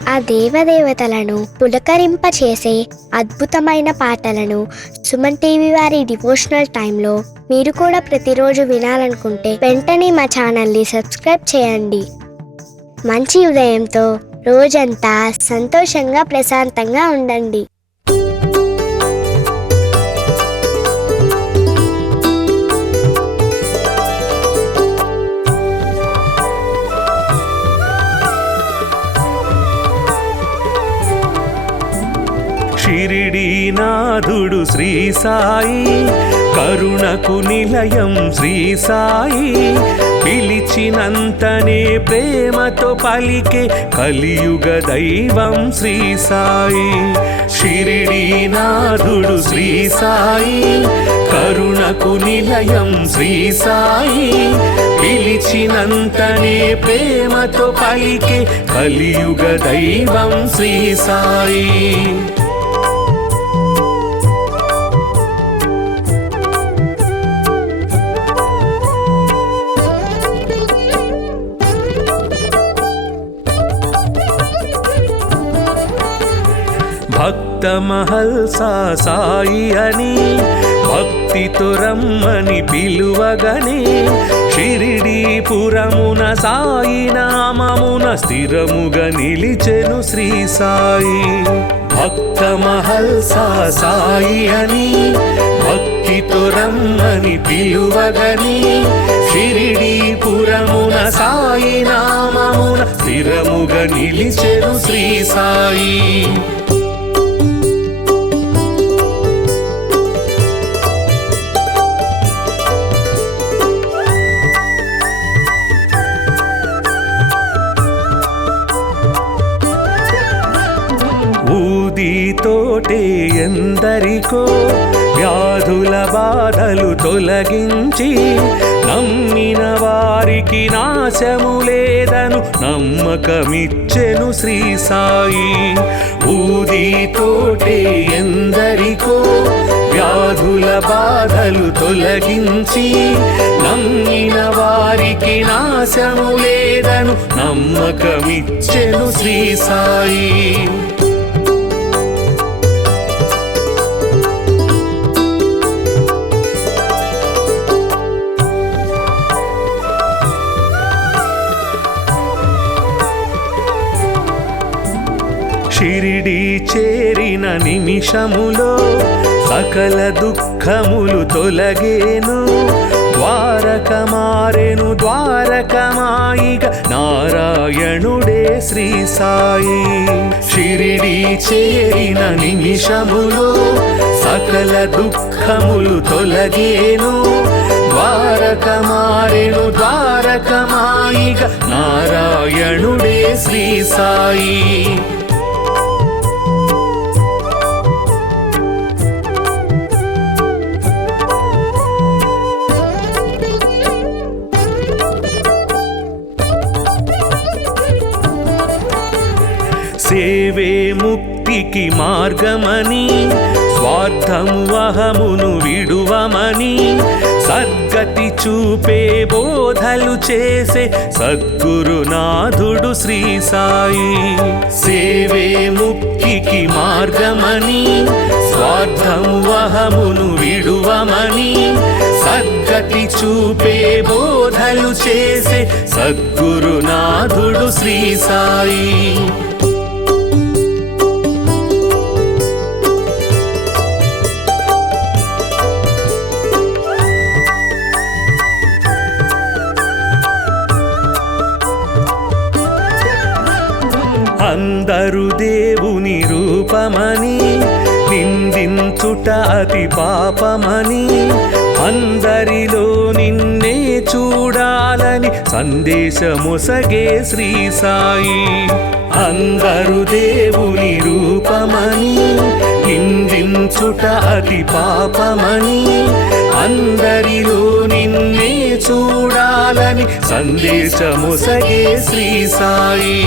ఆ దేవదేవతలను పులకరింపచేసే అద్భుతమైన పాటలను సుమన్ టీవీ వారి డివోషనల్ టైంలో మీరు కూడా ప్రతిరోజు వినాలనుకుంటే వెంటనే మా ఛానల్ని సబ్స్క్రైబ్ చేయండి. మంచి ఉదయంతో రోజంతా సంతోషంగా ప్రశాంతంగా ఉండండి. షిరిడీనాథుడు శ్రీ సాయి, కరుణకు నిలయం శ్రీ సాయి, పిలిచినంతనే ప్రేమతో పలికే కలియుగ దైవం శ్రీ సాయి. షిరిడీనాథుడు శ్రీ సాయి, కరుణకు నిలయం శ్రీ సాయి, పిలిచినంతనే ప్రేమతో పలికే కలియుగ దైవం శ్రీ సాయి. భక్త మహల్సా సాయి అని భక్తితో రమ్మని పిలువగనే, షిరిడీపురమున సాయి నామమున స్థిరముగా నిలిచెను శ్రీ సాయి. భక్త మహల్సా సాయి అని భక్తితో రమ్మని పిలువగనే, షిరిడీపురమున సాయి నామమున స్థిరముగా నిలిచెను శ్రీ సాయి. ఊదితోటే ఎందరికో వ్యాధుల బాధలు తొలగించి, నమ్మిన వారికి నాశము లేదను నమ్మకమిచ్చెను శ్రీ సాయి. ఊదితోటే ఎందరికో వ్యాధుల బాధలు తొలగించి, నమ్మిన వారికి నాశము లేదను నమ్మకమిచ్చెను శ్రీ సాయి. షిరిడీ చేరిన నిమిషములో సకల దుఃఖములు తొలగేను, ద్వారక మారెను ద్వారకమాయిగ నారాయణుడే శ్రీ సాయి. షిరిడీ చేరిన నిమిషములో సకల దుఃఖములు తొలగేను, ద్వారక మారెను ద్వారకమాయిగ నారాయణుడే శ్రీ సాయి. సేవే ముక్తికి మార్గమని, స్వార్థము అహమును విడువమని, సద్గతి చూపే బోధలు చేసే సద్గురునాథుడు శ్రీ సాయి. సేవే ముక్తికి మార్గమని, స్వార్థము అహమును విడువమని, సద్గతి చూపే బోధలు చేసే సద్గురునాథుడు శ్రీ సాయి. అందరు దేవుని రూపమని నిందించుట అతి పాపమని, అందరిలో నిన్నే చూడాలని సందేశమొసగే శ్రీ సాయి. అందరు దేవుని రూపమని నిందించుట అతి పాపమని, అందరిలో నిన్నే చూడాలని సందేశమొసగే శ్రీ సాయి.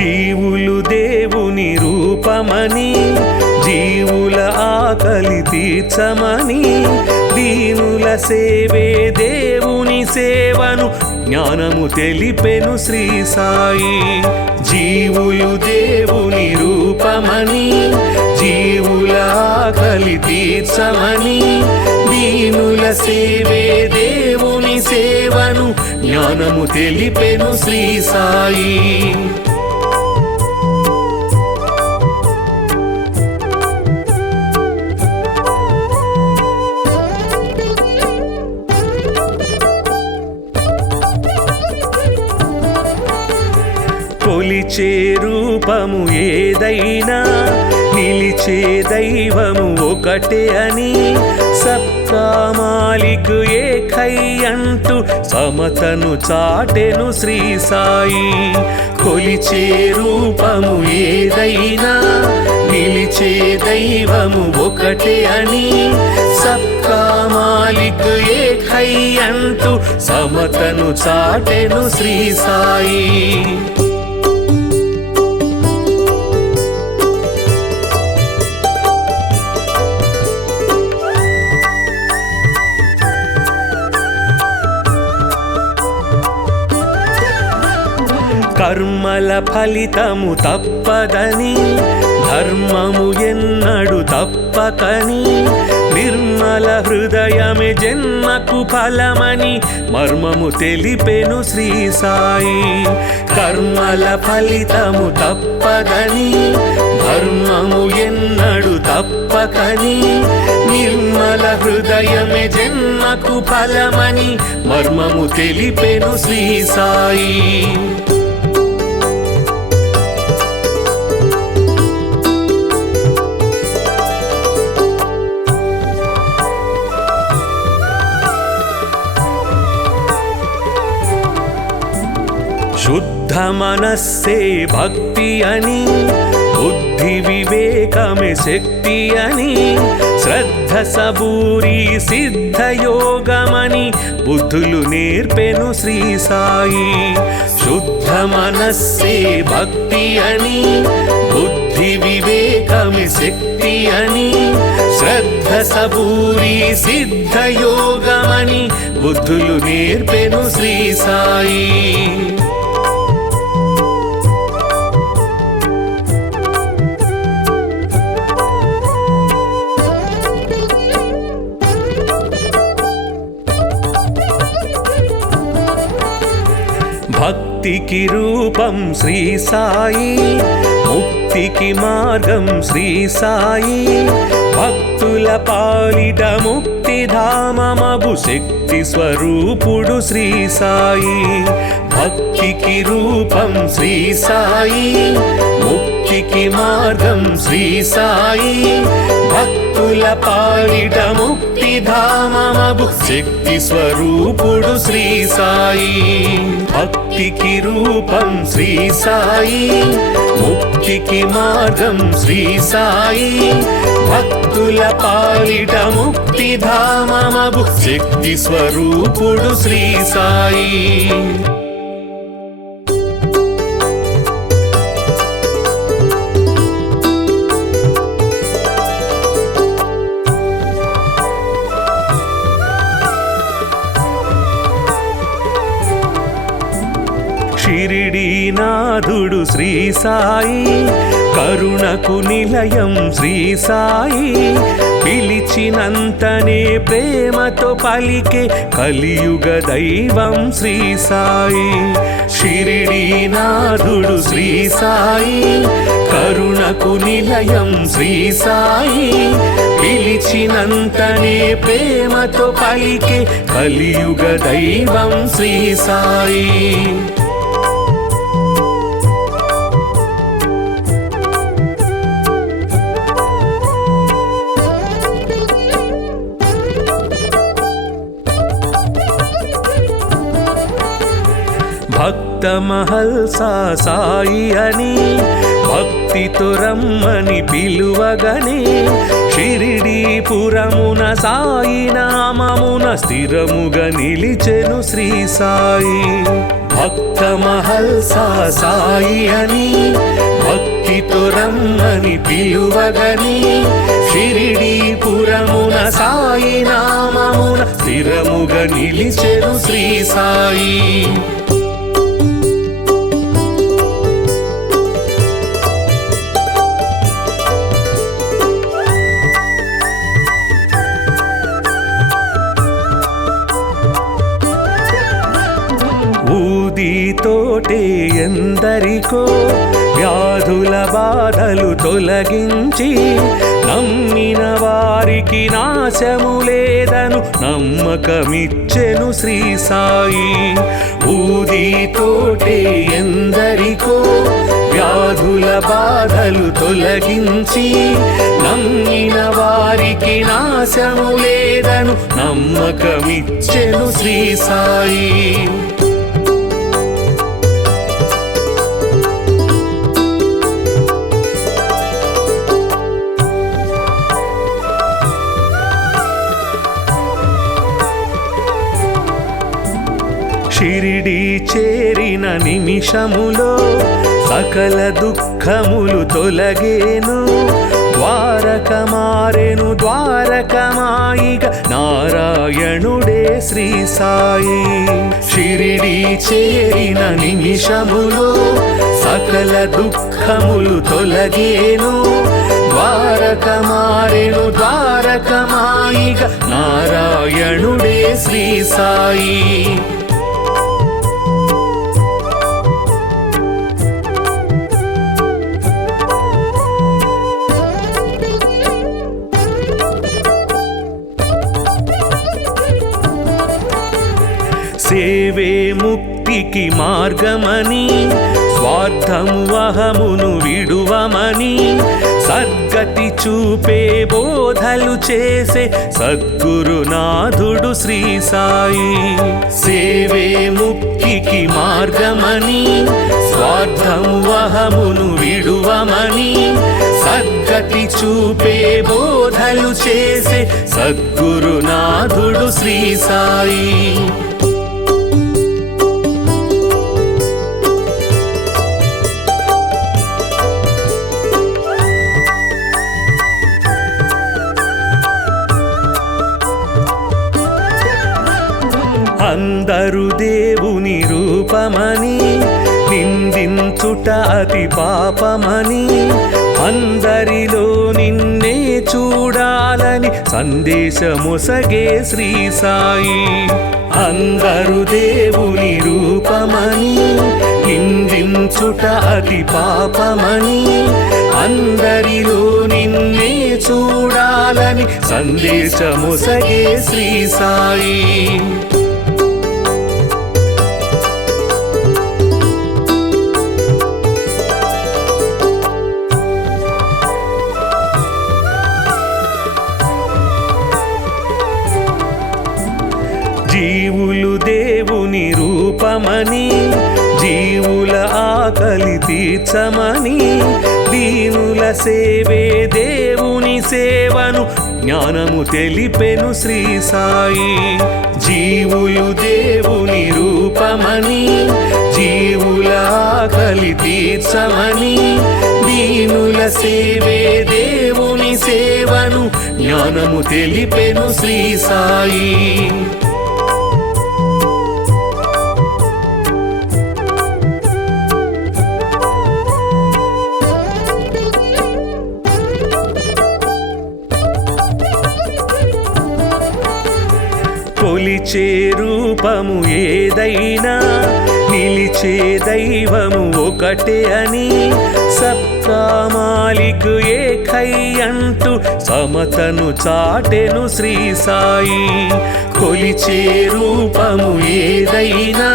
జీవులు దేవుని రూపమని జీవుల ఆకలి తీర్చమని దీనుల సేవే దేవుని సేవను జ్ఞానము తెలిపెను శ్రీ సాయి. జీవులు దేవుని రూపమని జీవుల ఆకలి తీర్చమని దీనుల సేవే దేవుని సేవను జ్ఞానము తెలిపెను శ్రీ సాయి. కొలిచే రూపము ఏదైనా నిలిచే దైవము ఒకటే అని సబ్కా మాలిక్ ఏకై అంటూ సమతను చాటెను శ్రీ సాయి. కొలిచే రూపము ఏదైనా నిలిచే దైవము ఒకటే అని సబ్కా మాలిక్ ఏకై అంటూ సమతను చాటెను శ్రీ సాయి. కర్మల ఫలితము తప్పదని ధర్మము ఎన్నడు తప్పకని నిర్మల హృదయమే జన్మకు ఫలమని మర్మము తెలిపెను శ్రీ సాయి. కర్మల ఫలితము తప్పదని ధర్మము ఎన్నడు తప్పకని నిర్మల హృదయమే జన్మకు ఫలమని మర్మము తెలిపెను శ్రీ సాయి. శుద్ధ మనస్సే భక్తి అని బుద్ధి వివేకమే శక్తి అని శ్రద్ధ సబూరి సిద్ధయోగమని బుద్ధులు నేర్పెను శ్రీ సాయి. శుద్ధ మనస్సే భక్తి అని బుద్ధి వివేకమే శక్తి అని శ్రద్ధ సబూరి సిద్ధయోగమని బుద్ధులు నేర్పెను శ్రీ సాయి. భక్తికి రూపం శ్రీ సాయి ముక్తికి మార్గం శ్రీ సాయి. భక్తుల పాలిట ముక్తిధామమగు శక్తి స్వరూపుడు శ్రీ సాయి. భక్తికి రూపం శ్రీ సాయి ముక్తికి మార్గం శ్రీ సాయి. భక్తుల పాలిట ముక్తిధామమగు శక్తి స్వరూపుడు శ్రీ సాయి. భక్తికి రూపం శ్రీ సాయి ముక్తికి మార్గం శ్రీ సాయి. భక్తుల పాలిట ముక్తిధామమగు శక్తి స్వరూపుడు శ్రీ సాయి. షిరిడీనాథుడు శ్రీ సాయి కరుణకు నిలయం శ్రీ సాయి. పిలిచినంతనే ప్రేమతో పలికే కలియుగ దైవం శ్రీ సాయి. షిరిడీనాథుడు శ్రీ సాయి కరుణకు నిలయం శ్రీ సాయి. పిలిచినంతనే ప్రేమతో పలికే కలియుగ దైవం శ్రీ సాయి. భక్త మహల్సా సాయి అని భక్తితో రమ్మని పిలువగనే షిరిడీపురమున సాయి నామమున స్థిరముగా నిలిచెను శ్రీ సాయి. భక్త మహల్సా సాయి అని రమ్మని పిలువగని షిరిడీపురమున సాయి నామమున స్థిరముగా నిలిచెను శ్రీ సాయి. ఊదితోటే ఎందరికో వ్యాధుల బాధలు తొలగించి నమ్మిన వారికి నాశము లేదను నమ్మకమిచ్చెను శ్రీ సాయి. ఊదితోటే ఎందరికో వ్యాధుల బాధలు తొలగించి నమ్మిన వారికి నాశము లేదను నమ్మకమిచ్చెను శ్రీ సాయి. షిరిడి చేరిన నిమిషములో సకల దుఃఖములు తొలగేను. ద్వారక మారెను ద్వారకమాయిగ నారాయణుడే శ్రీ సాయి. షిరిడి చేరిన నిమిషములో సకల దుఃఖములు తొలగేను. ద్వారక మారెను ద్వారకమాయిగ నారాయణుడే శ్రీ సాయి. సేవే ముక్తికి మార్గమని స్వార్థము అహమును విడువమని సద్గతి చూపే బోధలు చేసే సద్గురునాథుడు శ్రీ సాయి. సేవే ముక్తికి మార్గమని స్వార్థము అహమును విడువమని సద్గతి చూపే బోధలు చేసే సద్గురునాథుడు శ్రీ సాయి. అందరు దేవుని రూపమని నిందించుట అతి పాపమని అందరిలో నిన్నే చూడాలని సందేశమొసగే శ్రీ సాయి. అందరు దేవుని రూపమని నిందించుట అతి పాపమని అందరిలో నిన్నే చూడాలని సందేశమొసగే శ్రీ సాయి. జీవులు దేవుని రూపమని జీవుల ఆకలి తీర్చమని దీనుల సేవే దేవుని సేవను జ్ఞానము తెలిపెను శ్రీ సాయి. జీవులు దేవుని రూపమని జీవుల ఆకలి తీర్చమని దీనుల సేవే దేవుని సేవను జ్ఞానము తెలిపెను శ్రీ సాయి. కొలిచే రూపము ఏదైనా నిలిచే దైవము ఒకటే అని సబ్కా మాలిక్ ఏకై అంటూ సమతను చాటెను శ్రీ సాయి. కొలిచే రూపము ఏదైనా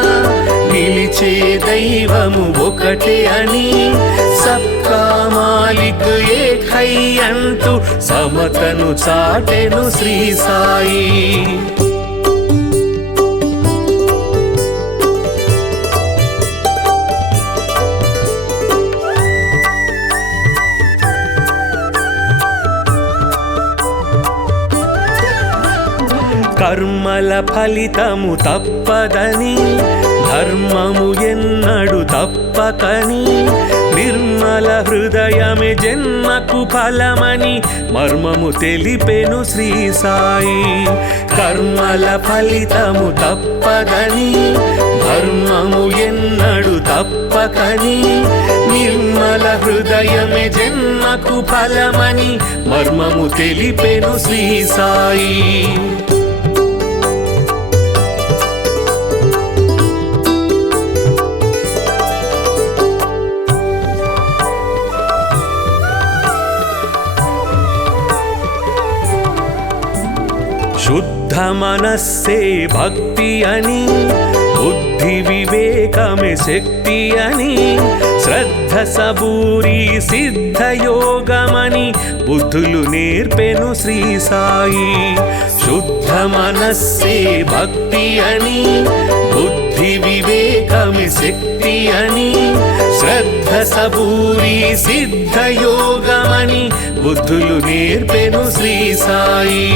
నిలిచే దైవము ఒకటే అని సబ్కా మాలిక్ ఏకై అంటూ సమతను చాటెను శ్రీ సాయి. కర్మల ఫలితము తప్పదని ధర్మము ఎన్నడు తప్పకని నిర్మల హృదయ హృదయమే జన్మకు ఫలమని మర్మము తెలిపెను శ్రీ సాయి. కర్మల ఫలితము తప్పదని ధర్మము ఎన్నడు తప్పకని నిర్మల హృదయమే జన్మకు ఫలమని మర్మము తెలిపెను శ్రీ సాయి. శుద్ధ మనస్సే భక్తి అని బుద్ధి వివేకమే శక్తి అని శ్రద్ధ సబూరి సిద్ధ యోగమని బుద్ధులు నేర్పెను శ్రీ సాయి. శుద్ధ మనస్సే భక్తి అని బుద్ధి వివేకమే శక్తి అని శ్రద్ధ సబూరి సిద్ధ యోగమని బుద్ధులు నేర్పెను శ్రీ సాయి.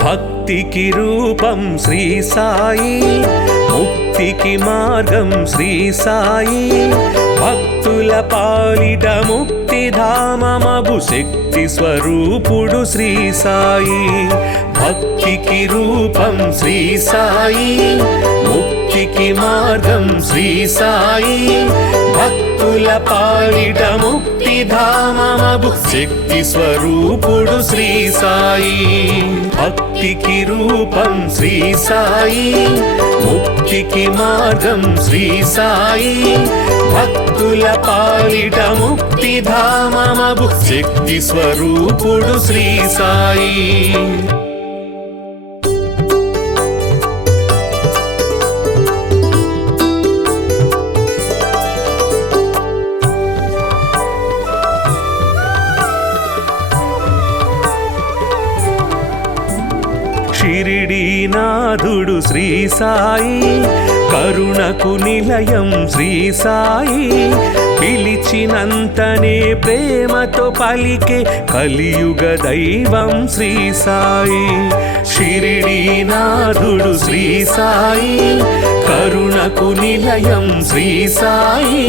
భక్తికి రూపం శ్రీ సాయి, ముక్తికి మార్గం శ్రీ సాయి. భక్తుల పాలిట ముక్తిధామమగు శక్తి స్వరూపుడు శ్రీ సాయి. భక్తికి రూపం శ్రీ సాయి, ముక్తికి మార్గం శ్రీ సాయి. భక్తుల పాలిట ముక్తిధామమగు శక్తి స్వరూపుడు శ్రీ సాయి. భక్తికి రూపం శ్రీ సాయి, ముక్తికి మార్గం శ్రీ సాయి. భక్తుల పాలిట ముక్తిధామమగు శక్తి స్వరూపుడు శ్రీ సాయి. షిరిడీనాథుడు శ్రీ సాయి, కరుణకు నిలయం శ్రీ సాయి. పిలిచినంతనే ప్రేమతో పలికే కలియుగ దైవం శ్రీ సాయి. షిరిడీనాథుడు శ్రీ సాయి, కరుణకు నిలయం శ్రీ సాయి.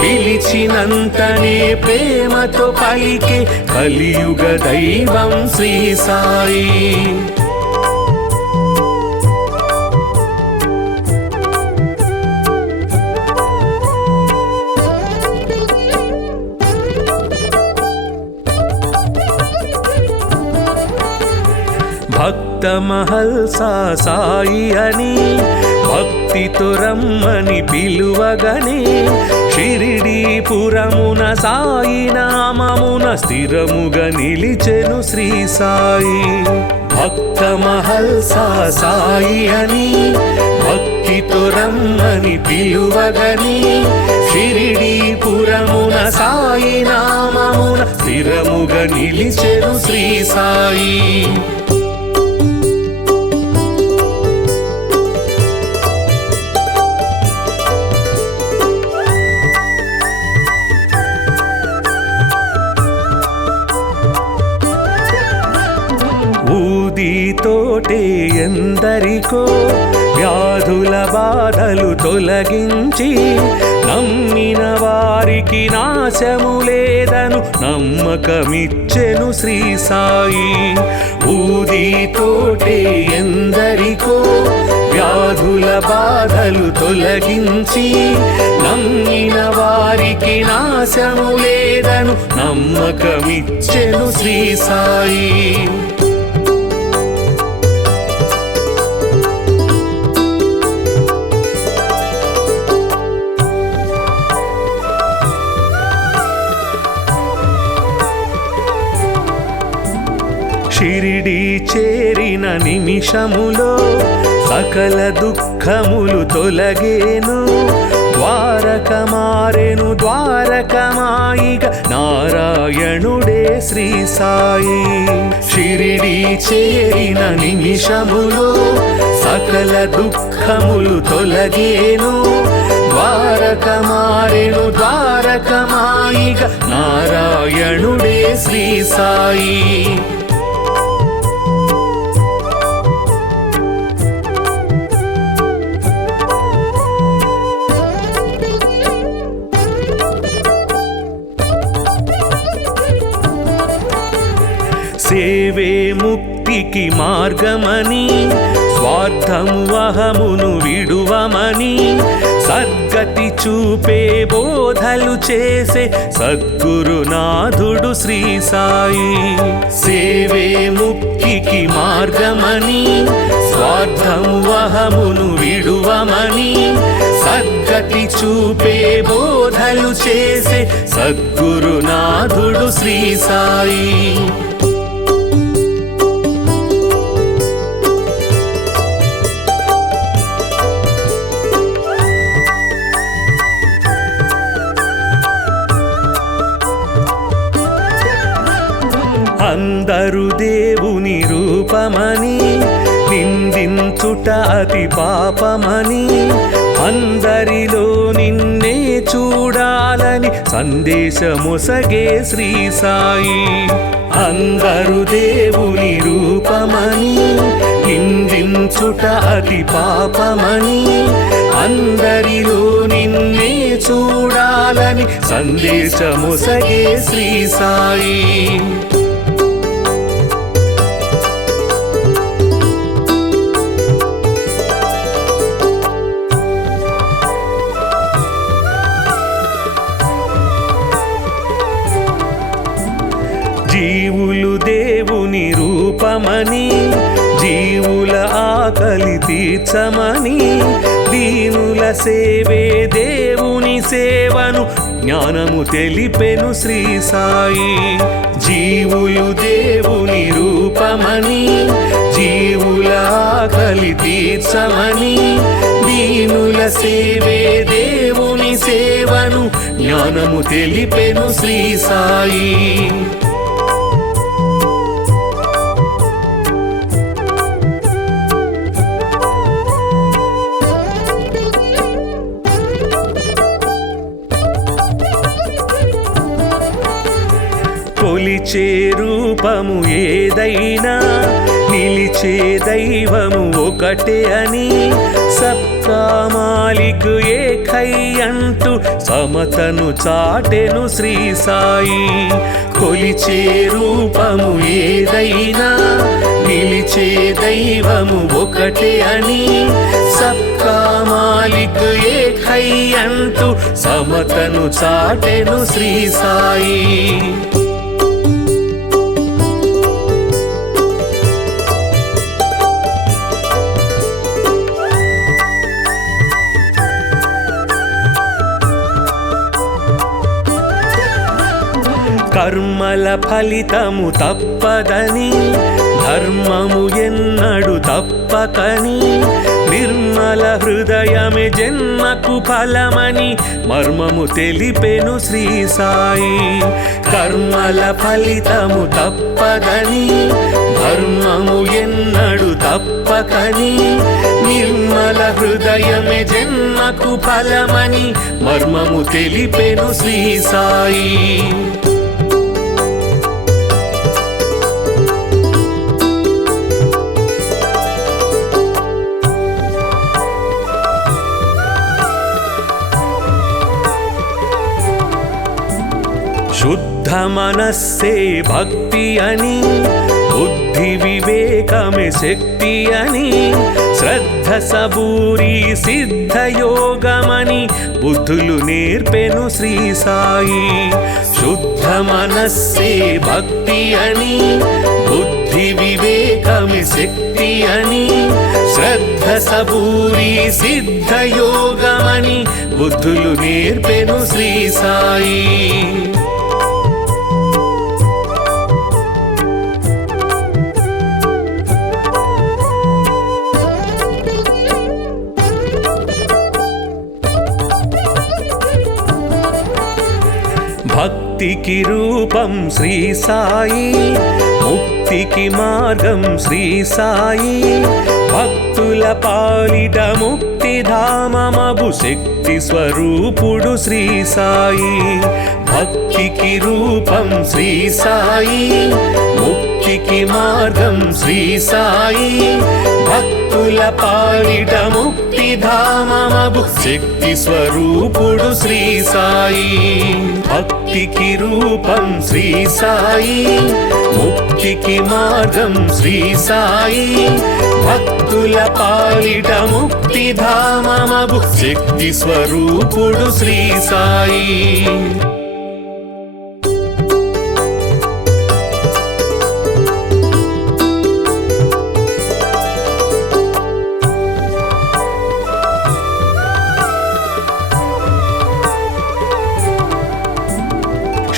పిలిచినంతనే ప్రేమతో పలికే కలియుగ దైవం శ్రీ సాయి. భక్త మహల్సా సాయి అని భక్తితో రమ్మని పిలువగనే షిరిడీపురమున సాయి నామమున స్థిరముగా నిలిచెను శ్రీ సాయి. భక్త మహల్సా సాయి అని భక్తితో రమ్మని పిలువగనే షిరిడీపురమున సాయి నామమున స్థిరముగా నిలిచెను శ్రీ సాయి. ఊదితోటే ఎందరికో వ్యాధుల బాధలు తొలగించి నమ్మిన వారికి నాశము లేదను నమ్మకమిచ్చెను శ్రీ సాయి. ఊదితోటే ఎందరికో వ్యాధుల బాధలు తొలగించి నమ్మిన వారికి నాశము లేదను నమ్మకమిచ్చెను శ్రీ సాయి. షిరిడీ చేరిన నిమిషములో సకల దుఃఖములు తొలగేను. ద్వారక మారెను ద్వారకమాయిగ నారాయణుడే శ్రీ సాయి. షిరిడీ చేరిన నిమిషములో సకల దుఃఖములు తొలగేను. ద్వారక మారెను ద్వారకమాయిగ సాయిగా నారాయణుడే శ్రీ సాయి. సేవే ముక్తికి మార్గమని స్వార్థము అహమును విడువమని సద్గతి చూపే బోధలు చేసే సద్గురునాథుడు శ్రీ సాయి. సేవే ముక్తికి మార్గమని స్వార్థము అహమును విడువమని సద్గతి చూపే బోధలు చేసే సద్గురునాథుడు శ్రీ సాయి. అందరు దేవుని రూపమని నిందించుట అతి పాపమని అందరిలో నిన్నే చూడాలని సందేశమొసగే శ్రీ సాయి. అందరు దేవుని రూపమని నిందించుట అతి పాపమని అందరిలో నిన్నే చూడాలని సందేశమొసగే శ్రీ సాయి. జీవులు దేవుని రూపమని జీవుల ఆకలి తీర్చమని దీనుల సేవే దేవుని సేవను జ్ఞానము తెలిపెను శ్రీ సాయి. జీవులు దేవుని రూపమని జీవుల ఆకలి తీర్చమని దీనుల సేవే దేవుని సేవను జ్ఞానము తెలిపెను శ్రీ సాయి. కొలిచే రూపము ఏదైనా నిలిచే దైవము ఒకటే అని సబ్కా మాలిక్ ఏకై అంటూ సమతను చాటెను శ్రీ సాయి. కొలిచే రూపము ఏదైనా నిలిచే దైవము ఒకటే అని సబ్కా మాలిక్ ఏకై అంటూ సమతను చాటెను శ్రీ సాయి. కర్మల ఫలితము తప్పదని ధర్మము ఎన్నడు తప్పకని నిర్మల హృదయమే జన్మకు ఫలమని మర్మము తెలిపెను శ్రీ సాయి. కర్మల ఫలితము తప్పదని ధర్మము ఎన్నడు తప్పకని నిర్మల హృదయమే జన్మకు ఫలమని మర్మము తెలిపెను శ్రీ సాయి. శుద్ధ మనస్సే భక్తి అని బుద్ధి వివేకమే శక్తి అని శ్రద్ధ సబూరి సిద్ధ యోగమని బుద్ధులు నేర్పెను శ్రీ సాయి. శుద్ధ మనస్సే భక్తి అని బుద్ధి వివేకమే శక్తి అని శ్రద్ధ సబూరి సిద్ధ యోగమని బుద్ధులు నేర్పెను శ్రీ సాయి. భక్తికి రూపం శ్రీ సాయి, ముక్తికి మార్గం శ్రీ సాయి. భక్తుల పాలిట ముక్తిధామమగు శక్తి స్వరూపుడు శ్రీ సాయి. భక్తి భక్తికి రూపం శ్రీ సాయి, ముక్తికి మార్గం శ్రీ సాయి, భక్తుల పాలిట ముక్తిధామమగు శక్తి స్వరూపుడు శ్రీ సాయి. భక్తికి రూపం శ్రీ సాయి, ముక్తికి మార్గం శ్రీ సాయి, భక్తుల పాలిట ముక్తిధామమగు శక్తి స్వరూపుడు శ్రీ సాయి.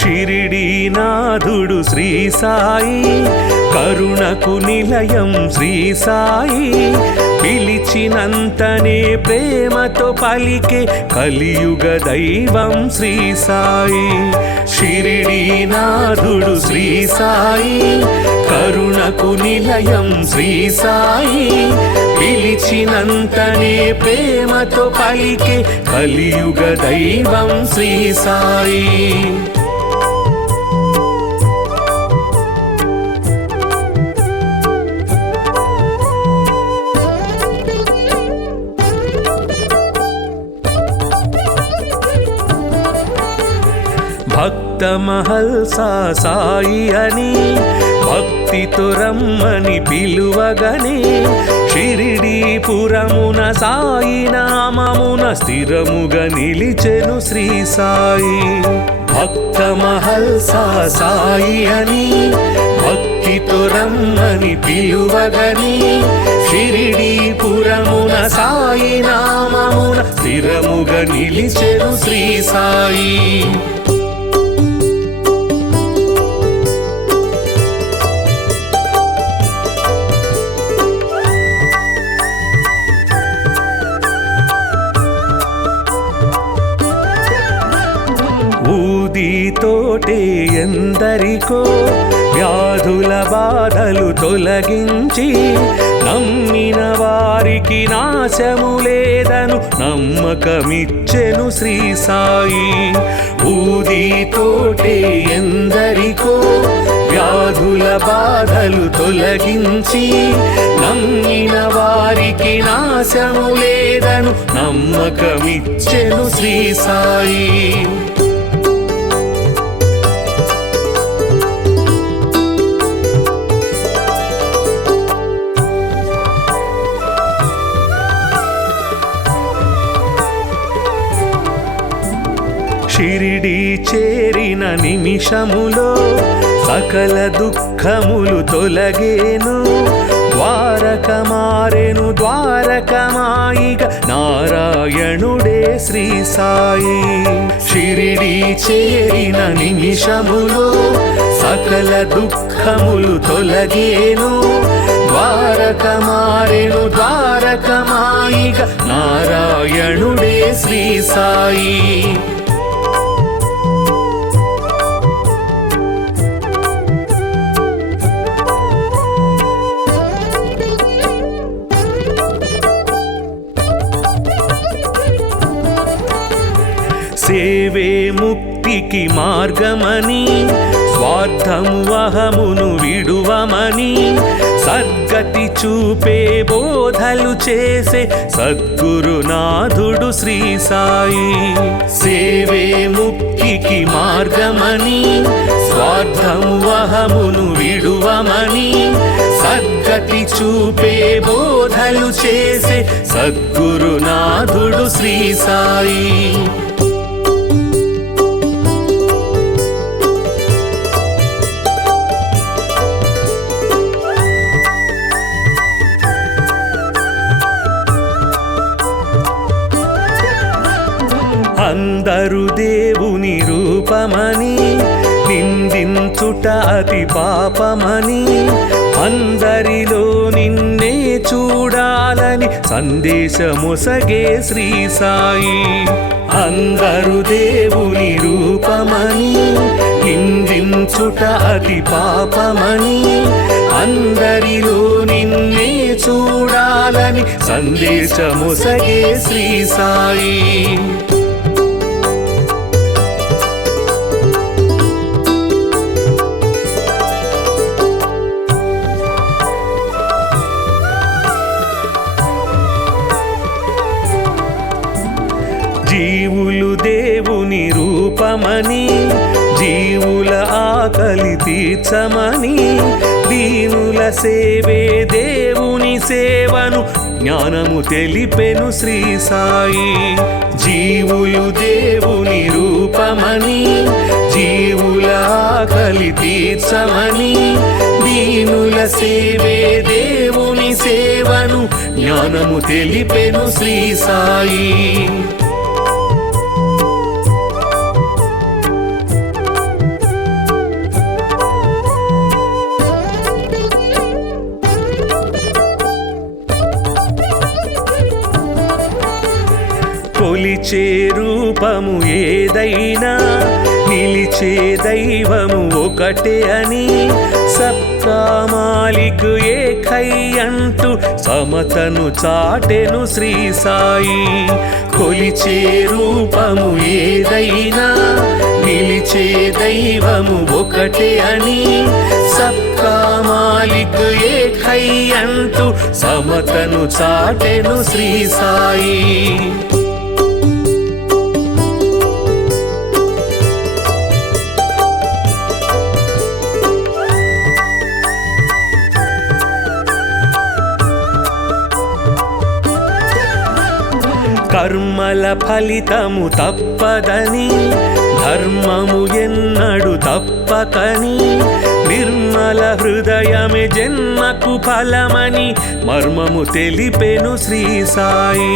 షిరిడీనాథుడు శ్రీ సాయి, కరుణకు నిలయం శ్రీ సాయి, పిలిచినంతనే ప్రేమతో పలికే కలియుగ దైవం శ్రీ సాయి. షిరిడీనాథుడు శ్రీ సాయి, కరుణకు నిలయం శ్రీ సాయి, పిలిచినంతనే ప్రేమతో పలికే కలియుగ దైవం శ్రీ సాయి. భక్త మహల్సా సాయి అని భక్తితో రమ్మని పిలువగనే, షిరిడీపురమున సాయి నామమున స్థిరముగా నిలిచెను శ్రీ సాయి. భక్త మహల్సా సాయి అని భక్తితో రమ్మని పిలువగనే, షిరిడీపురమున సాయి నామమున స్థిరముగా నిలిచెను శ్రీ సాయి. ఊదితోటే ఎందరికో వ్యాధుల బాధలు తొలగించి, నమ్మిన వారికి నాశము లేదను నమ్మకమిచ్చెను శ్రీ సాయి. ఊదితోటే ఎందరికో వ్యాధుల బాధలు తొలగించి, నమ్మిన వారికి నాశము లేదను నమ్మకమిచ్చెను శ్రీ సాయి. షిరిడీ చేరిన నిమిషములో సకల దుఃఖములు తొలగేను, ద్వారక మారెను ద్వారకమాయిగ నారాయణుడే శ్రీ సాయి. షిరిడీ చేరిన నిమిషములో సకల దుఃఖములు తొలగేను, ద్వారక మారెను ద్వారకమాయిగ నారాయణుడే శ్రీ సాయి. సేవే ముక్తికి మార్గమని, స్వార్థము అహమును విడువమని, సద్గతి చూపే బోధలు చేసే సద్గురునాథుడు శ్రీ సాయి. సేవే ముక్తికి మార్గమని, స్వార్థము అహమును విడువమని, సద్గతి చూపే బోధలు చేసే సద్గురునాథుడు శ్రీ సాయి. అందరు దేవుని రూపమని నిందించుట అతి పాపమని, అందరిలో నిన్నే చూడాలని సందేశమొసగే శ్రీ సాయి. అందరు దేవుని రూపమని నిందించుట అతి పాపమని, అందరిలో నిన్నే చూడాలని సందేశమొసగే శ్రీ సాయి. రూపమని జీవుల ఆకలి తీర్చమని దీనుల సేవే దేవుని సేవను జ్ఞానము తెలిపెను శ్రీ సాయి. జీవులు దేవుని రూపమని జీవుల ఆకలి తీర్చమని దీనుల సేవే దేవుని సేవను జ్ఞానము తెలిపెను శ్రీ సాయి. కొలిచే రూపము ఏదైనా నిలిచే దైవము ఒకటే అని సబ్కా మాలిక్ ఏకై అంటూ సమతను చాటెను శ్రీ సాయి. కొలిచే రూపము ఏదైనా నిలిచే దైవము ఒకటే అని సబ్కా మాలిక్ ఏకై అంటూ సమతను చాటెను శ్రీ సాయి. కర్మల ఫలితము తప్పదని ధర్మము ఎన్నడు తప్పకని నిర్మల హృదయమే జన్మకు ఫలమని మర్మము తెలిపెను శ్రీ సాయి.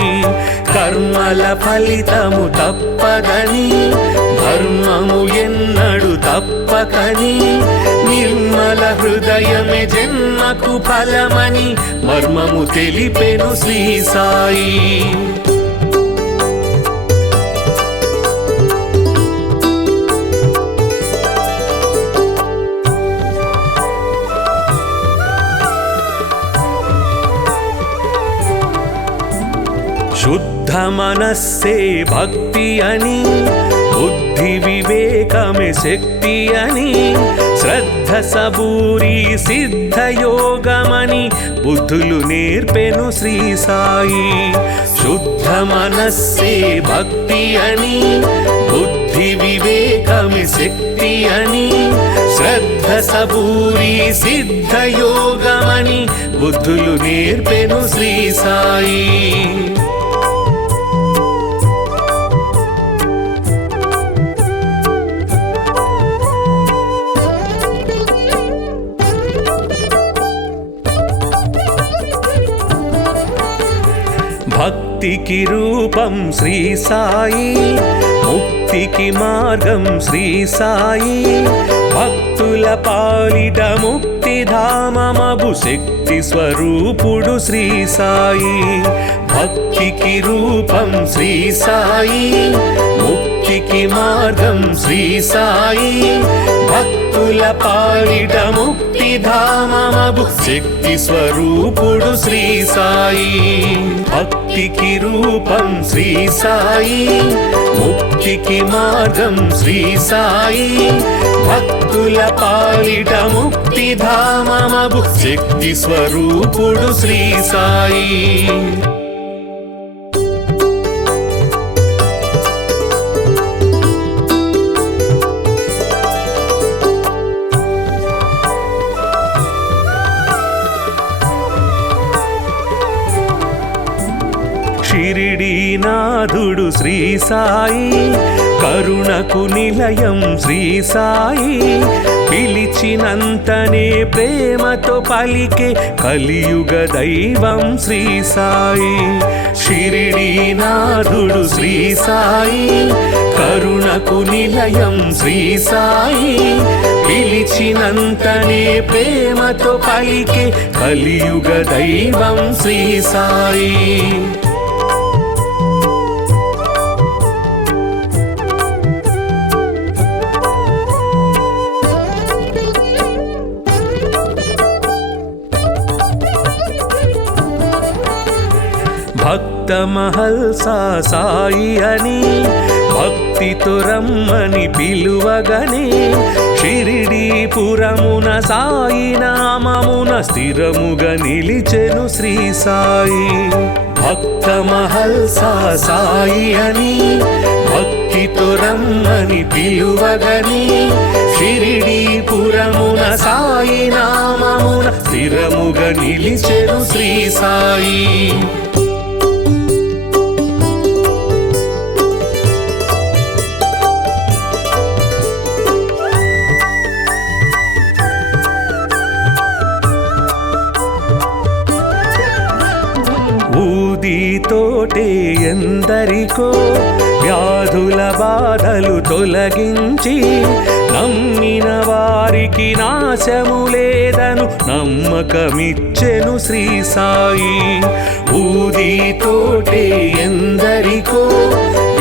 కర్మల ఫలితము తప్పదని ధర్మము ఎన్నడు తప్పకని నిర్మల హృదయమే జన్మకు ఫలమని మర్మము తెలిపెను శ్రీ సాయి. శుద్ధ మనస్సే భక్తి అని బుద్ధి వివేకమే శక్తి అని శ్రద్ధ సబూరి సిద్ధయోగమని బుద్ధులు నేర్పెను శ్రీ సాయి. శుద్ధ మనస్సే భక్తి అని బుద్ధి వివేకమే శక్తి అని శ్రద్ధ సబూరి సిద్ధయోగమని బుద్ధులు నేర్పెను శ్రీ సాయి. భక్తికి రూపం శ్రీ సాయి ముక్తికి మార్గం శ్రీ సాయి. భక్తుల పాలిట ముక్తిధామమగు శక్తి స్వరూపుడు శ్రీ సాయి. భక్తికి రూపం శ్రీ సాయి ముక్తికి మార్గం శ్రీ సాయి. భక్తుల పాలిట ముక్తిధామమగు శక్తి స్వరూపుడు శ్రీ సాయి. భక్తికి రూపం శ్రీ సాయి ముక్తికి మార్గం శ్రీ సాయి. భక్తుల పాలిట ముక్తిధామమగు శక్తి స్వరూపుడు శ్రీ సాయి. షిరిడీనాథుడు శ్రీ సాయి కరుణకు నిలయం శ్రీ సాయి. పిలిచినంతనే ప్రేమతో పలికే కలియుగ దైవం శ్రీ సాయి. షిరిడీనాథుడు శ్రీ సాయి కరుణకు నిలయం శ్రీ సాయి. పిలిచినంతనే ప్రేమతో పలికే కలియుగ దైవం శ్రీ సాయి. భక్త మహల్సా సాయి అని భక్తితో రమ్మని పిలువగనే షిరిడీపురమున సాయి నామమున స్థిరముగా నిలిచెను శ్రీ సాయి. భక్త మహల్సా సాయి అని భక్తితో రమ్మని పిలువగని షిరిడీపురమున సాయి నామమున స్థిరముగా నిలిచెను శ్రీ సాయి. ఊదితోటే ఎందరికో వ్యాధుల బాధలు తొలగించి నమ్మిన వారికి నాశము లేదను నమ్మకమిచ్చెను శ్రీ సాయి. ఊదితోటే ఎందరికో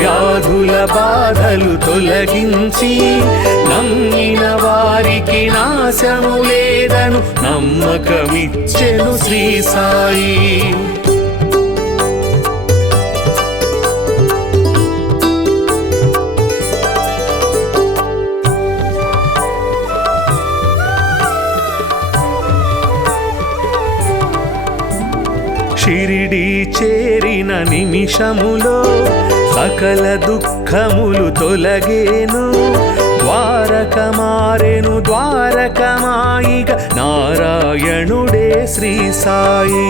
వ్యాధుల బాధలు తొలగించి నమ్మిన వారికి నాశము లేదను నమ్మకమిచ్చెను శ్రీ సాయి. షిరిడి చేరిన నిమిషములో సకల దుఃఖములు తొలగేను ద్వారక మారెను ద్వారకమాయిగ నారాయణుడే శ్రీ సాయి.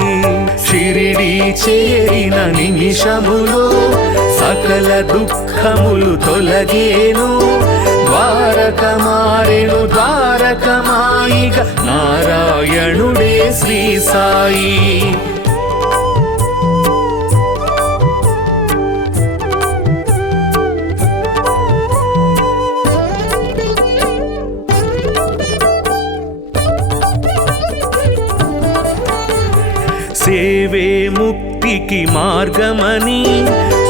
షిరిడి చేరిన నిమిషములో సకల దుఃఖములు తొలగేను ద్వారక మారెను ద్వారకమాయిగ నారాయణుడే శ్రీ సాయి. సేవే ముక్తికి మార్గమని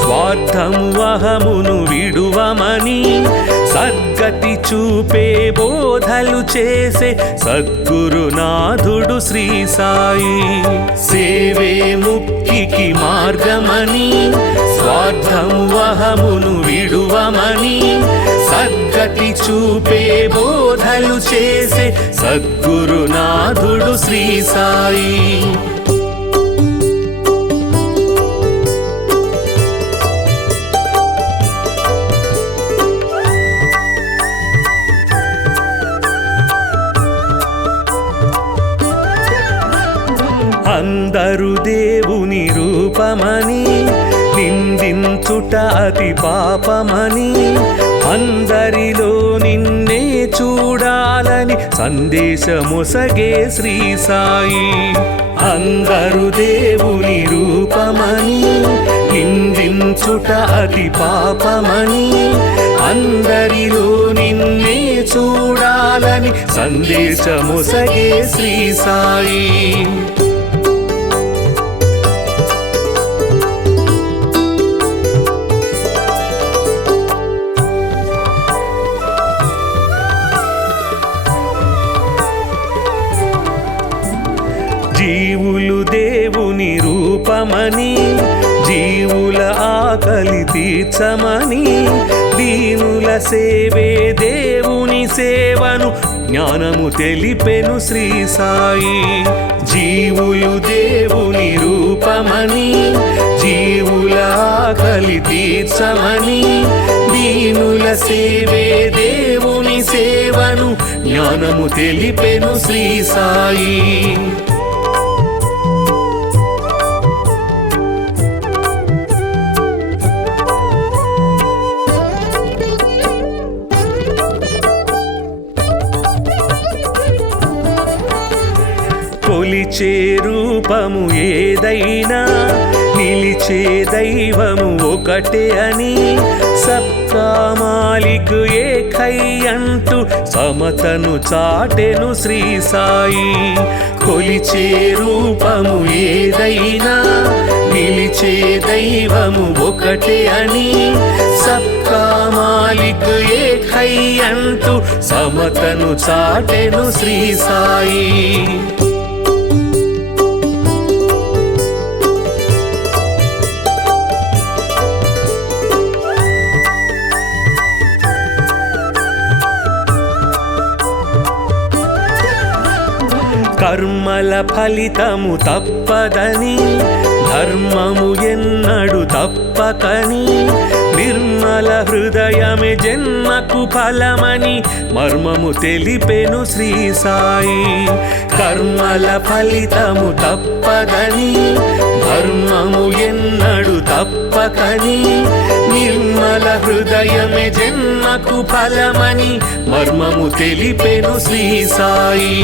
స్వార్థము అహమును విడువమని సద్గతి చూపే బోధలు చేసే సద్గురునాథుడు శ్రీ సాయి. సేవే ముక్తికి మార్గమని స్వార్థము అహమును విడువమని సద్గతి చూపే బోధలు చేసే సద్గురునాథుడు శ్రీ సాయి. అందరు దేవుని రూపమని నిందించుట అతి పాపమని అందరిలో నిన్నే చూడాలని సందేశమొసగే శ్రీ సాయి. అందరు దేవుని రూపమని నిందించుట అతి పాపమని అందరిలో నిన్నే చూడాలని సందేశమొసగే శ్రీ సాయి. జీవులు దేవుని రూపమని జీవుల ఆకలి తీర్చమని దీనుల సేవే దేవుని సేవను జ్ఞానము తెలిపెను శ్రీ సాయి. జీవులు దేవుని రూపమని జీవుల ఆకలి తీర్చమని దీనుల సేవే దేవుని సేవను జ్ఞానము తెలిపెను శ్రీ సాయి. కొలిచే రూపము ఏదైనా నిలిచే దైవము ఒకటే అని సబ్కా మాలిక్ ఏకై అంటూ సమతను చాటెను శ్రీ సాయి. కొలిచే రూపము ఏదైనా నిలిచే దైవము ఒకటే అని సబ్కా మాలిక్ ఏకై అంటూ సమతను చాటెను శ్రీ సాయి. కర్మల ఫలితము తప్పదని ధర్మము ఎన్నడు తప్పకని నిర్మల హృదయమే జన్మకు ఫలమని మర్మము తెలిపెను శ్రీ సాయి. కర్మల ఫలితము తప్పదని ధర్మము ఎన్నడు తప్పకని నిర్మల హృదయమే జన్మకు ఫలమని మర్మము తెలిపెను శ్రీ సాయి.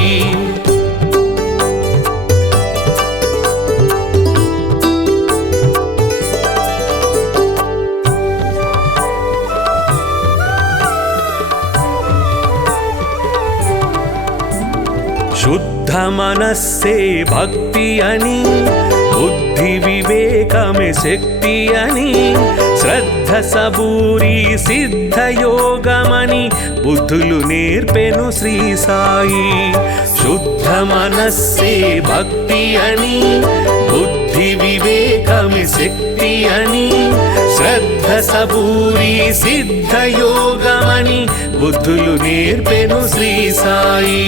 శుద్ధ మనస్సే భక్తి అని బుద్ధి వివేకమే శక్తి అని శ్రద్ధ సబూరి సిద్ధ యోగమని బుద్ధులు నేర్పెను శ్రీ సాయి. శుద్ధ మనస్సే భక్తి అని బుద్ధి వివేకమే శక్తి అని శ్రద్ధ సబూరి సిద్ధ యోగమని బుద్ధులు నేర్పెను శ్రీ సాయి.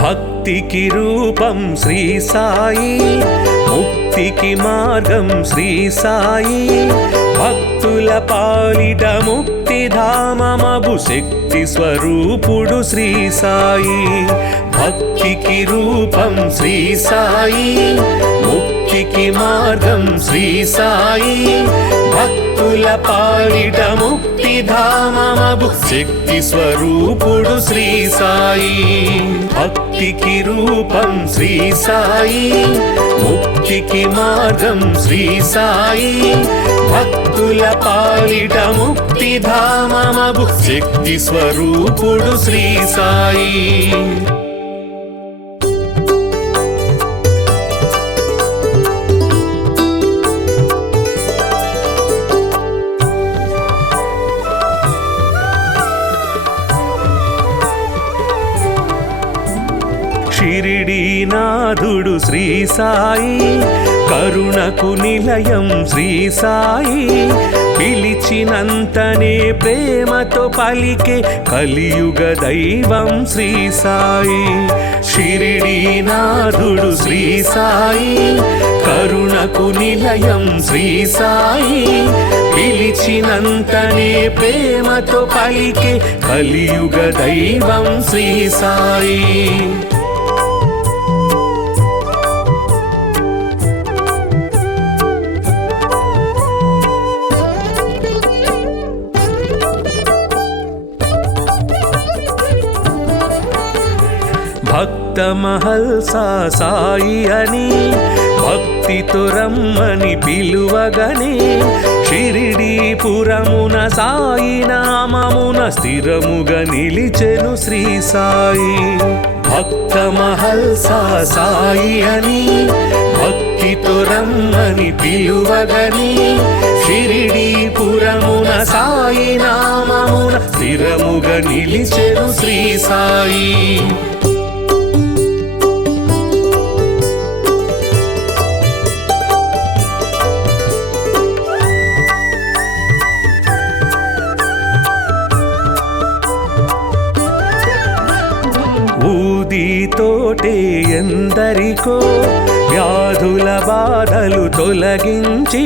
భక్తికి రూపం శ్రీ సాయి, ముక్తికి మార్గం శ్రీ సాయి. భక్తుల పాలిట ముక్తి ధామమగు శక్తి స్వరూపుడు శ్రీ సాయి. భక్తికి రూపం శ్రీ సాయి, ముక్తికి మార్గం శ్రీ సాయి. భక్తుల పాలిట ముక్తి ధామమగు శక్తి స్వరూపుడు శ్రీ సాయి. భక్తికి రూపం శ్రీ సాయి, ముక్తికి మార్గం శ్రీ సాయి. భక్తుల పాలిట ముక్తి ధామమగు శక్తి స్వరూపుడు శ్రీ సాయి. షిరిడీనాథుడు శ్రీ సాయి, కరుణకు నిలయం శ్రీ సాయి. పిలిచినంతనే ప్రేమతో పలికే కలియుగ దైవం శ్రీ సాయి. షిరిడీనాథుడు శ్రీ సాయి, కరుణకు నిలయం శ్రీ సాయి. పిలిచినంతనే ప్రేమతో పలికే కలియుగ దైవం శ్రీ సాయి. భక్త మహల్సా సాయి అని భక్తితో రమ్మని పిలువగనే షిరిడీపురమున సాయి నామమున స్థిరముగా నిలిచెను శ్రీ సాయి. భక్త మహల్సా సాయి అని భక్తితో రమ్మని పిలువగనే షిరిడీపురమున సాయి నామమున స్థిరముగా నిలిచెను శ్రీ సాయి. ఊదితోటే ఎందరికో వ్యాధుల బాధలు తొలగించి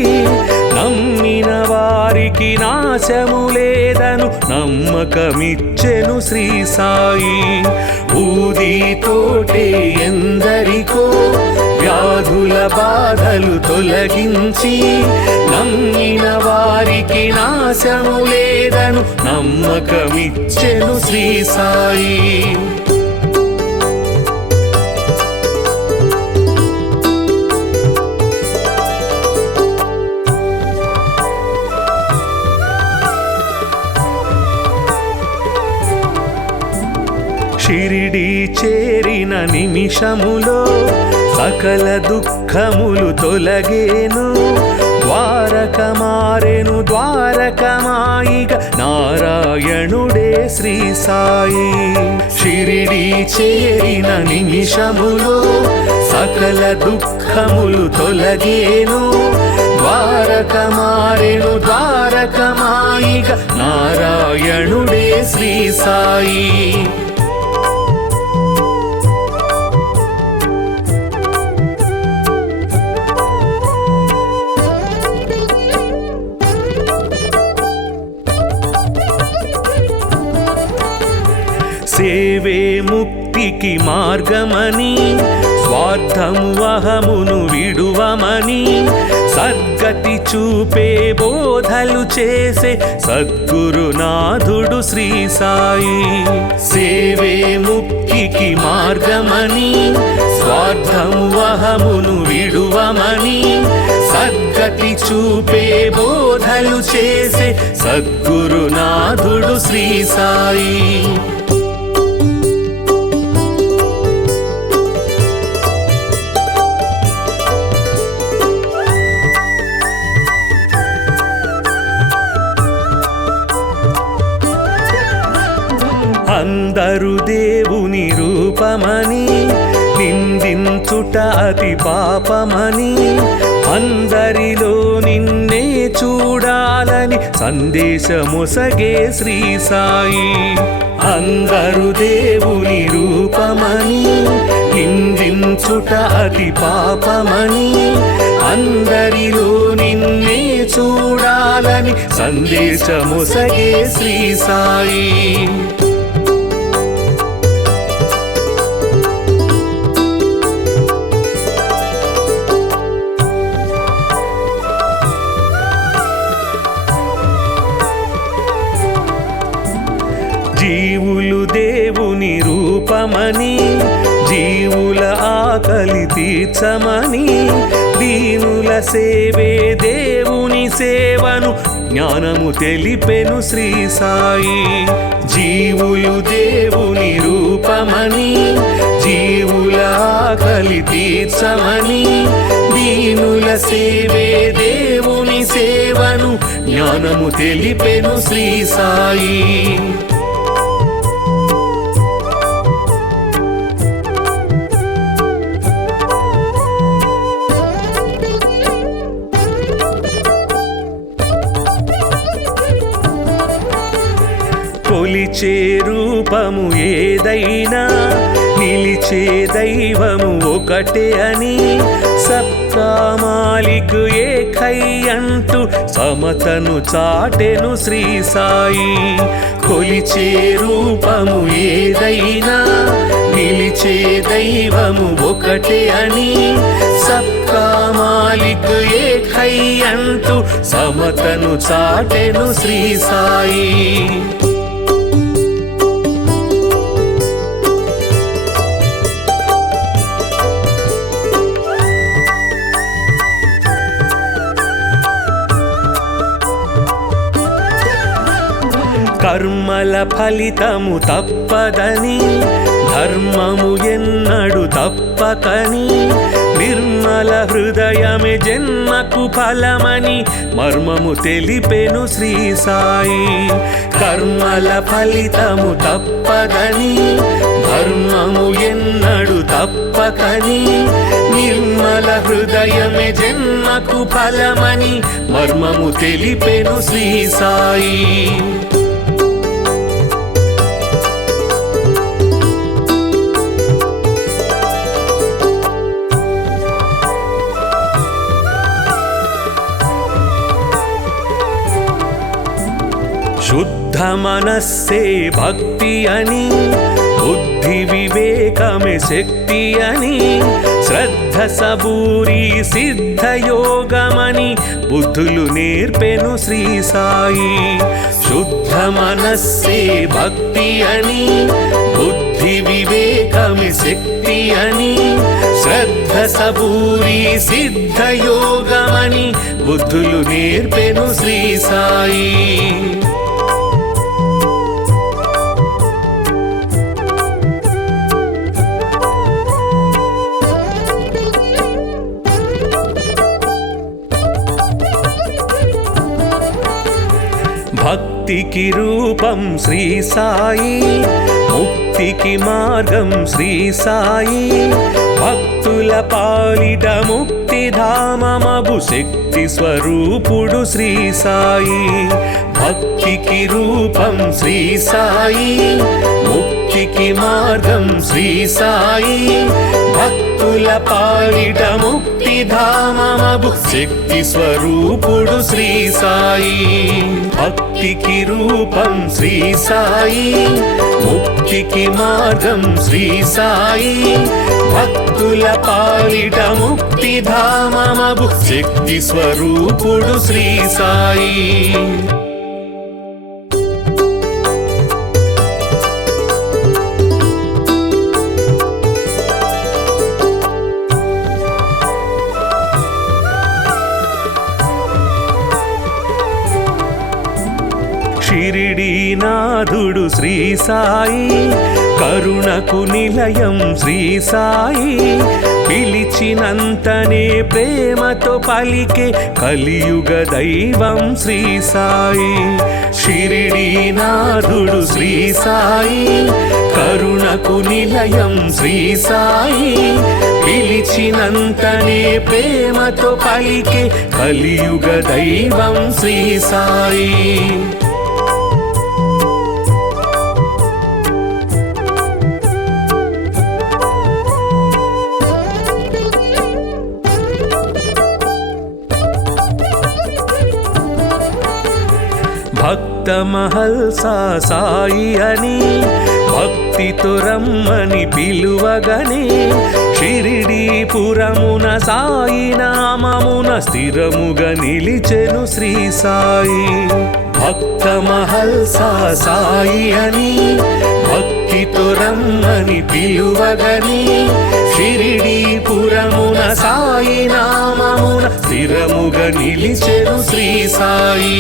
నమ్మిన వారికి నాశము లేదను నమ్మకమిచ్చెను శ్రీ సాయి. ఊదితోటే ఎందరికో వ్యాధుల బాధలు తొలగించి నమ్మిన వారికి నాశము లేదను నమ్మకమిచ్చెను శ్రీ సాయి. షిరిడీ చేరిన నిమిషములో సకల దుఃఖములు తొలగేను. ద్వారక మారెను ద్వారకమాయిగా నారాయణుడే శ్రీ సాయి. షిరిడీ చేరిన నిమిషములో సకల దుఃఖములు తొలగేను ద్వారక మారెను ద్వారకమాయిగ నారాయణుడే శ్రీ సాయి సేవే ముక్తికి మార్గమని స్వార్థము అహమును విడువమని సద్గతి చూపే బోధలు చేసే సద్గురునాథుడు శ్రీ సాయి సేవే ముక్తికి మార్గమని స్వార్థము అహమును విడువమని సద్గతి చూపే బోధలు చేసే సద్గురునాథుడు శ్రీ సాయి అందరు దేవుని రూపమని నిందించుట అతి పాపమని అందరిలో నిన్నే చూడాలని సందేశమొసగే శ్రీ సాయి అందరు దేవుని రూపమని నిందించుట అతి పాపమని అందరిలో నిన్నే చూడాలని సందేశమొసగే శ్రీ సాయి జీవులు దేవుని రూపమని జీవుల ఆకలి తీర్చమని దీనుల సేవే దేవుని సేవను జ్ఞానము తెలిపెను శ్రీ సాయి జీవులు దేవుని రూపమని జీవుల ఆకలి తీర్చమని దీనుల సేవే దేవుని సేవను జ్ఞానము తెలిపెను శ్రీ సాయి కొలిచే రూపము ఏదైనా నిలిచే దైవము ఒకటే అని సబ్కా మాలిక్ ఏకై అంటూ సమతను చాటెను శ్రీ సాయి కొలిచే రూపము ఏదైనా నిలిచే దైవము ఒకటే అని సబ్కా మాలిక్ ఏకై అంటూ సమతను చాటెను శ్రీ సాయి కర్మల ఫలితము తప్పదని ధర్మము ఎన్నడు తప్పకని నిర్మల హృదయమే జన్మకు ఫలమని మర్మము తెలిపెను శ్రీ సాయి కర్మల ఫలితము తప్పదని ధర్మము ఎన్నడు తప్పకని నిర్మల హృదయమే జన్మకు ఫలమని మర్మము తెలిపెను శ్రీ సాయి శుద్ధ మనస్సే భక్తి అని బుద్ధి వివేకమే శక్తి అని శ్రద్ధ సబూరి సిద్ధయోగమని బుద్ధులు నేర్పెను శ్రీ సాయి శుద్ధ మనస్సే భక్తి అని బుద్ధి వివేకమే శక్తి అని శ్రద్ధ సబూరి సిద్ధయోగమని బుద్ధులు నేర్పెను శ్రీ సాయి భక్తికి రూపం శ్రీ సాయి ముక్తికి మార్గం శ్రీ సాయి భక్తుల పాలిట ముక్తిధామమగు శక్తి స్వరూపుడు శ్రీ సాయి భక్తికి రూపం శ్రీ సాయి ముక్తికి మార్గం శ్రీ సాయి భక్తుల పాలిట ముక్తిధామమగు శక్తి స్వరూపుడు శ్రీ సాయి భక్తికి రూపం శ్రీ సాయి ముక్తికి మార్గం శ్రీ సాయి భక్తుల పాలిట ముక్తిధామమగు శక్తి స్వరూపుడు శ్రీ సాయి షిరిడీనాథుడు శ్రీ సాయి కరుణకు నిలయం శ్రీ సాయి పిలిచినంతనే ప్రేమతో పలికే కలియుగ దైవం శ్రీ సాయి షిరిడీనాథుడు శ్రీ సాయి కరుణకు నిలయం శ్రీ సాయి పిలిచినంతనే ప్రేమతో పలికే కలియుగ దైవం శ్రీ సాయి భక్త మహల్సా సాయి అని భక్తితో రమ్మని పిలువగనే షిరిడీపురమున సాయి నామమున స్థిరముగా నిలిచెను శ్రీ సాయి భక్త మహల్సా సాయి అని భక్తితో రమ్మని పిలువగనే షిరిడీపురమున సాయి నామమున స్థిరముగా నిలిచెను శ్రీ సాయి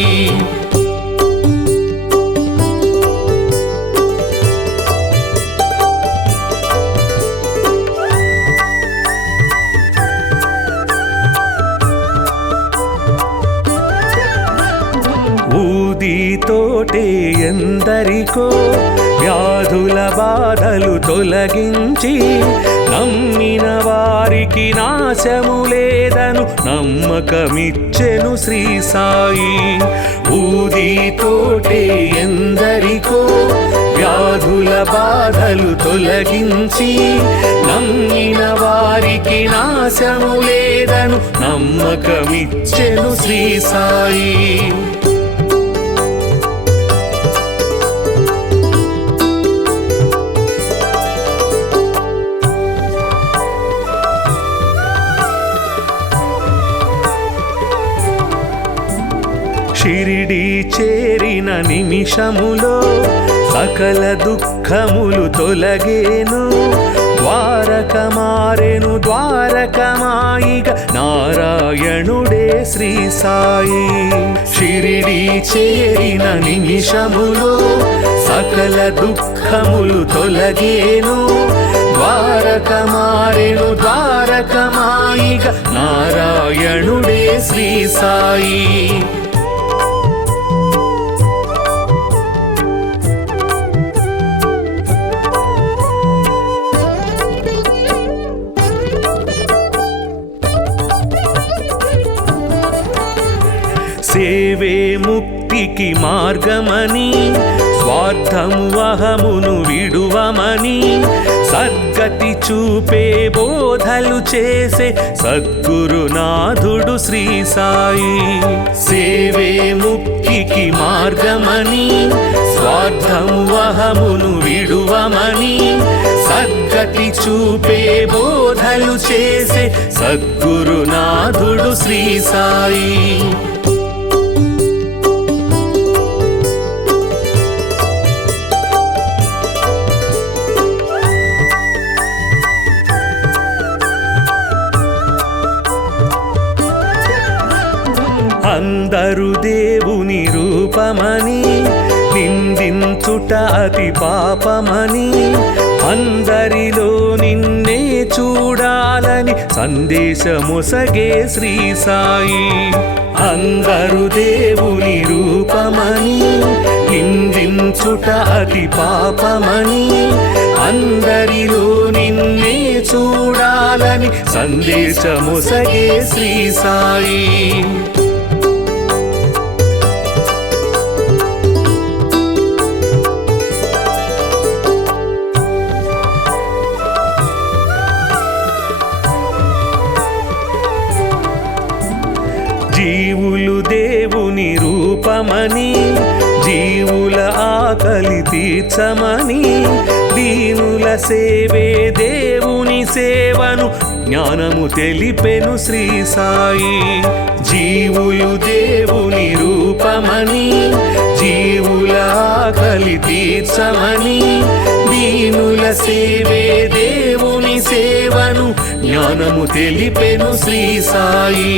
ఊదితోటే ఎందరికో వ్యాధుల బాధలు తొలగించి నమ్మిన వారికి నాశము లేదను నమ్మకమిచ్చెను శ్రీ సాయి ఊదితోటే ఎందరికో వ్యాధుల బాధలు తొలగించి నమ్మిన వారికి నాశము లేదను నమ్మకమిచ్చెను శ్రీ సాయి షిరిడీ చేరిన నిమిషములో సకల దుఃఖములు తొలగేను ద్వారక మారెను ద్వారకమాయిగ నారాయణుడే శ్రీ సాయి షిరిడీ చేరిన నిమిషములో సకల దుఃఖములు తొలగేను ద్వారక మారెను ద్వారకమాయిగ నారాయణుడే శ్రీ సాయి సేవే ముక్తికి మార్గమని స్వార్థము అహమును విడువమని సద్గతి చూపే బోధలు చేసే సద్గురునాథుడు శ్రీ సాయి సేవే ముక్తికి మార్గమని స్వార్థము అహమును విడువమని సద్గతి చూపే బోధలు చేసే సద్గురునాథుడు శ్రీ సాయి అందరు దేవుని రూపమని నిందించుట అతి పాపమని అందరిలో నిన్నే చూడాలని సందేశమొసగే శ్రీ సాయి అందరు దేవుని రూపమని నిందించుట అతి పాపమని అందరిలో నిన్నే చూడాలని సందేశమొసగే శ్రీ సాయి. జీవులు దేవుని రూపమని జీవుల ఆకలి తీర్చమని దీనుల సేవే దేవుని సేవను జ్ఞానము తెలిపెను శ్రీ సాయి. జీవులు దేవుని రూపమని జీవుల ఆకలి తీర్చమని దీనుల సేవే దేవుని సేవను జ్ఞానము తెలిపెను శ్రీ సాయి.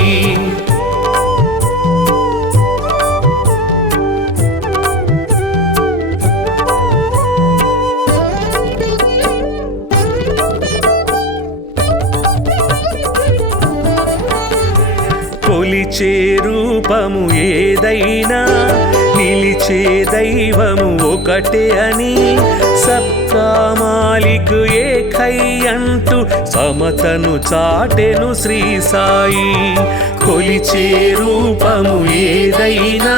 కొలిచే రూపము ఏదైనా నిలిచే దైవము ఒకటే అని సబ్కా మాలిక్ ఏకై అంటూ సమతను చాటెను శ్రీ సాయి. కొలిచే రూపము ఏదైనా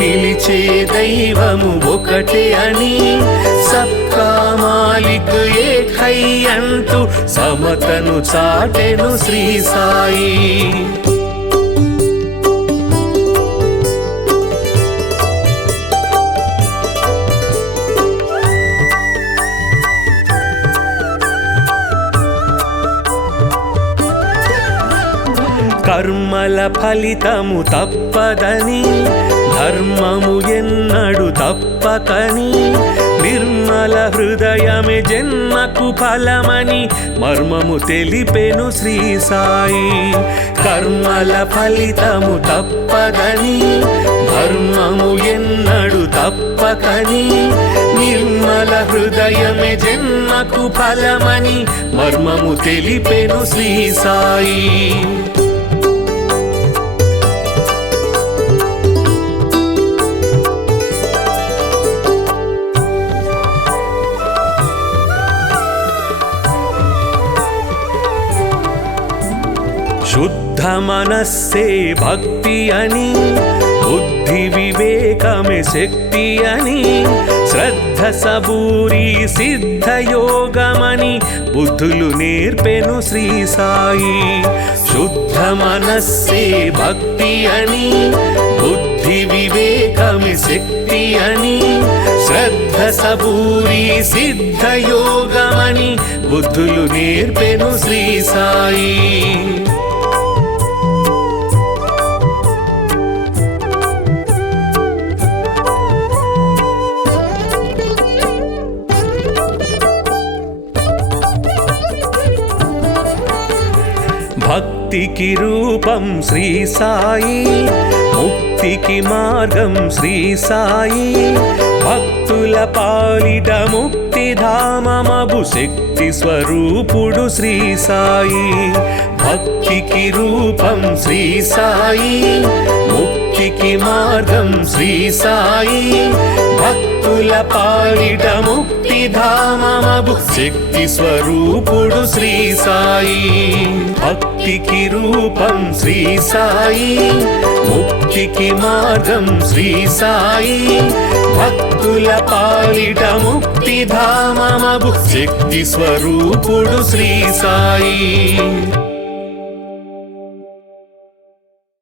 నిలిచే దైవము ఒకటే అని సబ్కా మాలిక్ ఏకై అంటూ సమతను చాటెను శ్రీ సాయి. కర్మల ఫలితము తప్పదని ధర్మము ఎన్నడు తప్పకని నిర్మల హృదయమే జన్మకు ఫలమని మర్మము తెలిపెను శ్రీ సాయి. కర్మల ఫలితము తప్పదని ధర్మము ఎన్నడు తప్పకని నిర్మల హృదయమే జన్మకు ఫలమని మర్మము తెలిపెను శ్రీ సాయి. శుద్ధ మనస్సే భక్తి అని బుద్ధి వివేకమే శక్తి అని శ్రద్ధ సబూరి సిద్ధ యోగమని బుద్ధులు నేర్పెను శ్రీ సాయి. శుద్ధ మనస్సే భక్తి అని బుద్ధి వివేకమే శక్తి అని శ్రద్ధ సబూరి సిద్ధ యోగమని బుద్ధులు నేర్పెను శ్రీ సాయి. భక్తికి రూపం శ్రీ సాయి, ముక్తికి మార్గం శ్రీ సాయి. భక్తుల పాలిట ముక్తిధామమగు శక్తి స్వరూపుడు శ్రీ సాయి. భక్తికి రూపం శ్రీ సాయి, ముక్తికి మార్గం శ్రీ సాయి. భక్తుల పాలిట ముక్తిధామమగు శక్తి స్వరూపుడు శ్రీ సాయి. భక్తికి రూపం శ్రీ సాయి, ముక్తికి మార్గం శ్రీ సాయి. భక్తుల పాలిట ముక్తిధామమగు శక్తి స్వరూపుడు శ్రీ సాయి.